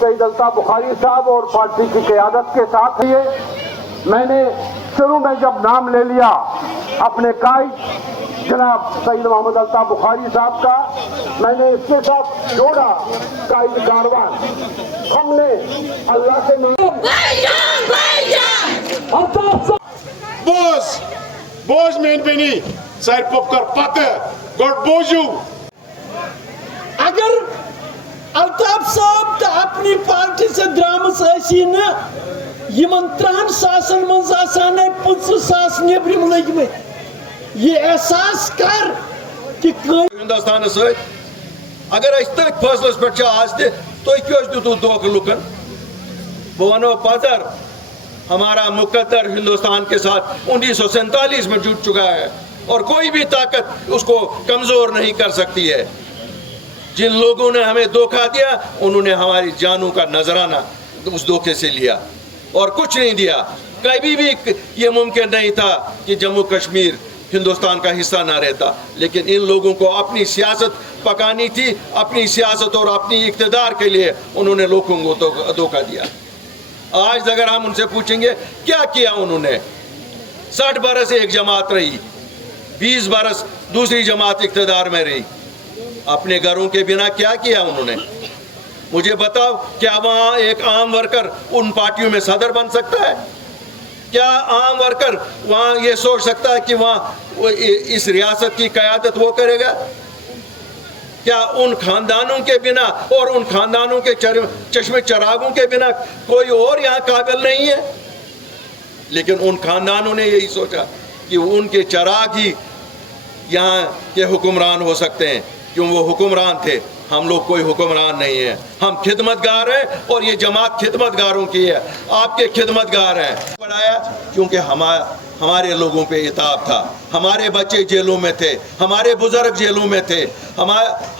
سید الطاف بخاری صاحب اور پارٹی کی قیادت کے ساتھ میں نے شروع میں جب نام لے لیا اپنے قائد جناب سید محمد الطاف بخاری صاحب کا، میں نے اس کے ساتھ جوڑا قائد کاروان. ہم نے اللہ سے بوز مین بینی سر پپکر پتہ گوڑ بوجو. اگر الطاف صاحب تو اپنی پارٹی سے درامس ایسی نا یمن 30 ساسن من آسان 50 ساس نیبرم لگم یہ احساس کر کہ ہندوستان ست اگر اس تک فیصلس پہ آج تھی تھی کیوں دیتو دھوکہ لکن. بہ ونو پتر ہمارا مقدر ہندوستان کے ساتھ 1947 میں جڑ چکا ہے اور کوئی بھی طاقت اس کو کمزور نہیں کر سکتی ہے. جن لوگوں نے ہمیں دھوکہ دیا انہوں نے ہماری جانوں کا نذرانہ اس دھوکے سے لیا اور کچھ نہیں دیا. کبھی بھی یہ ممکن نہیں تھا کہ جموں کشمیر ہندوستان کا حصہ نہ رہتا، لیکن ان لوگوں کو اپنی سیاست پکانی تھی. اپنی سیاست اور اپنی اقتدار کے لیے انہوں نے لوگوں کو دھوکہ دیا. آج اگر ہم ان سے پوچھیں گے کیا کیا انہوں نے، 60 برس ایک جماعت رہی، 20 برس دوسری جماعت اقتدار میں رہی. اپنے گھروں کے بنا کیا کیا انہوں نے؟ مجھے بتاؤ، کیا وہاں ایک عام ورکر ان پارٹیوں میں صدر بن سکتا ہے؟ کیا عام ورکر وہاں یہ سوچ سکتا ہے کہ وہاں اس ریاست کی قیادت وہ کرے گا؟ کیا ان خاندانوں کے بنا اور ان خاندانوں کے چشم چراغوں کے بنا کوئی اور یہاں قابل نہیں ہے؟ لیکن ان خاندانوں نے یہی سوچا کہ ان کے چراغ ہی یہاں کے حکمران ہو سکتے ہیں، کیوں وہ حکمران تھے. ہم لوگ کوئی حکمران نہیں ہیں، ہم خدمتگار ہیں اور یہ جماعت خدمتگاروں کی ہے. آپ کے خدمتگار ہیں. پڑھایا کیونکہ ہمارے لوگوں پہ عتاب تھا. ہمارے بچے جیلوں میں تھے، ہمارے بزرگ جیلوں میں تھے،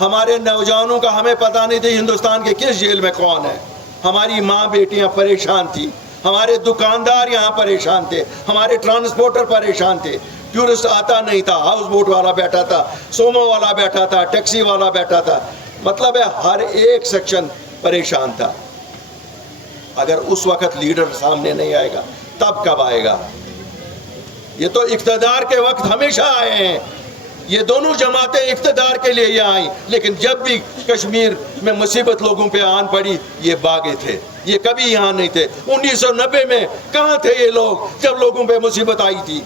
ہمارے نوجوانوں کا ہمیں پتہ نہیں تھی ہندوستان کے کس جیل میں کون ہے. ہماری ماں بیٹیاں پریشان تھی، ہمارے دکاندار یہاں پریشان تھے، ہمارے ٹرانسپورٹر پریشان تھے. ٹورسٹ آتا نہیں تھا، ہاؤس بوٹ والا بیٹھا تھا، سومو والا بیٹھا تھا، ٹیکسی والا بیٹھا تھا. مطلب ہے ہر ایک سیکشن پریشان تھا. اگر اس وقت لیڈر سامنے نہیں آئے گا تب کب آئے گا؟ یہ تو اقتدار کے وقت ہمیشہ آئے ہیں. یہ دونوں جماعتیں اقتدار کے لیے یہ آئیں، لیکن جب بھی کشمیر میں مصیبت لوگوں پہ آن پڑی یہ بھاگے تھے. یہ کبھی یہاں نہیں تھے. 1990 میں کہاں تھے یہ لوگ جب لوگوں پہ مصیبت آئی تھی؟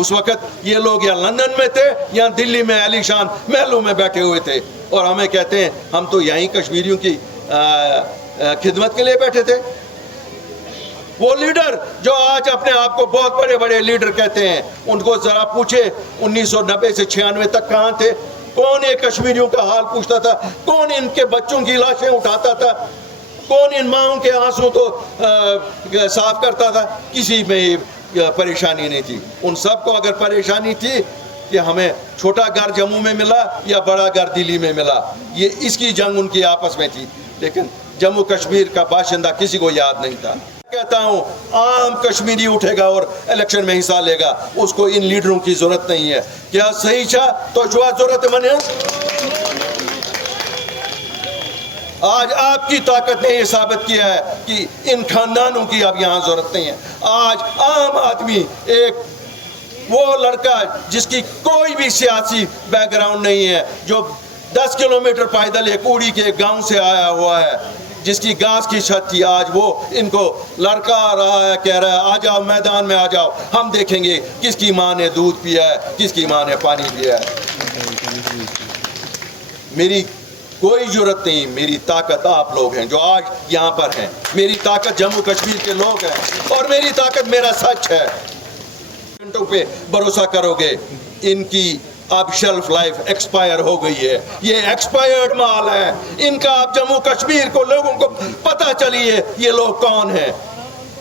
اس وقت یہ لوگ یا لندن میں تھے یا دلی میں عالی شان محلوں میں بیٹھے ہوئے تھے اور ہمیں کہتے ہیں ہم تو یہیں کشمیریوں کی خدمت کے لیے بیٹھے تھے. وہ لیڈر جو آج اپنے آپ کو بہت بڑے بڑے لیڈر کہتے ہیں، ان کو ذرا پوچھے 1990 سے 96 تک کہاں تھے؟ کون یہ کشمیریوں کا حال پوچھتا تھا؟ کون ان کے بچوں کی لاشیں اٹھاتا تھا؟ کون ان ماؤں کے آنسوں کو صاف کرتا تھا؟ کسی میں پریشانی نہیں تھی. ان سب کو اگر پریشانی تھی کہ ہمیں چھوٹا گھر جموں میں ملا یا بڑا گھر دلی میں ملا، یہ اس کی جنگ ان کی آپس میں تھی. لیکن جموں کشمیر کا باشندہ کسی کو یاد نہیں تھا. کہتا ہوں عام کشمیری اٹھے گا اور الیکشن میں حصہ لے گا، اس کو ان لیڈروں کی ضرورت نہیں ہے. کیا صحیح چاہ تو جو ضرورت من ہے. آج آپ کی طاقت نے یہ ثابت کیا ہے کہ ان خاندانوں کی اب یہاں ضرورت نہیں ہے. آج عام آدمی، ایک وہ لڑکا جس کی کوئی بھی سیاسی بیک گراؤنڈ نہیں ہے، جو 10 کلومیٹر پیدل ایک کوڑی کے گاؤں سے آیا ہوا ہے، جس کی گھاس کی چھت تھی، آج وہ ان کو لڑکا آ رہا ہے، کہہ رہا ہے آ جاؤ میدان میں آ جاؤ، ہم دیکھیں گے کس کی ماں نے دودھ پیا ہے، کس کی ماں نے پانی پیا ہے. میری کوئی ضرورت نہیں. میری طاقت آپ لوگ ہیں جو آج یہاں پر ہیں. میری طاقت جموں کشمیر کے لوگ ہیں اور میری طاقت میرا سچ ہے. گھنٹوں پہ بھروسہ کرو گے، ان کی اب شیلف لائف ایکسپائر ہو گئی ہے. یہ ایکسپائرڈ مال ہے ان کا. اب جموں کشمیر کو لوگوں کو پتہ چلیے یہ لوگ کون ہیں.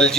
LG